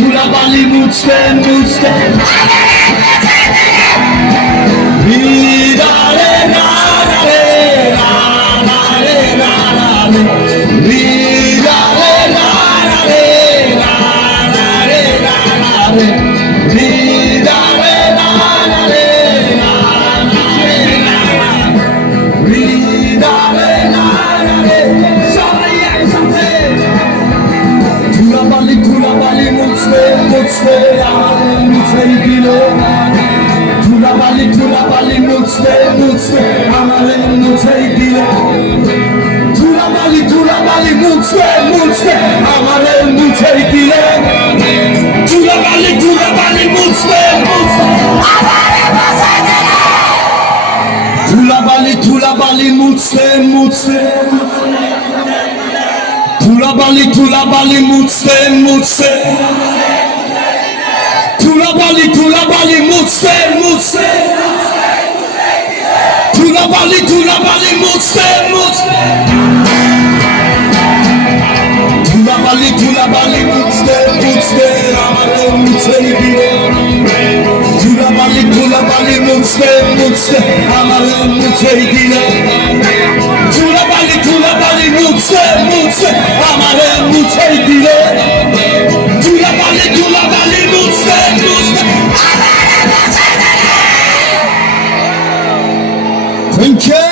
ধুলাবালি মুছতে মুছতে হৃদয়ে না রে না রে না রে হৃদয়ে না রে না রে না রে হৃদয়ে না রে না রে না হৃদয়ে না রে সবাই একসাথে ধুলাবালি ধুলাবালি মুছতে মুছতে আমাদের মুছেই দিল ধুলাবালি ধুলাবালি মুছতে মুছতে আমাদের মুছেই দিল ধুলাবালি ধুলাবালি মুছতে মুছতে আমাদের মুছেই দিল ধুলাবালি ধুলাবালি মুছতে মুছতে ধুলাবালি ধুলাবালি মুছতে মুছতে ধুলাবালি ধুলাবালি মুছতে মুছতে ধুলাবালি ধুলাবালি মুছতে মুছতে ধুলাবালি ধুলাবালি মুছতে মুছতে ধুলাবালি ধুলাবালি মুছতে মুছতে আমাদের মুছেই দিল ধুলাবালি ধুলাবালি মুছতে মুছতে আমাদের মুছেই দিল ধুলাবালি ধুলাবালি মুছতে মুছতে আমাদের মুছেই দিল ধুলাবালি ধুলাবালি মুছতে মুছতে আমাদের মুছেই দিল। Thank you.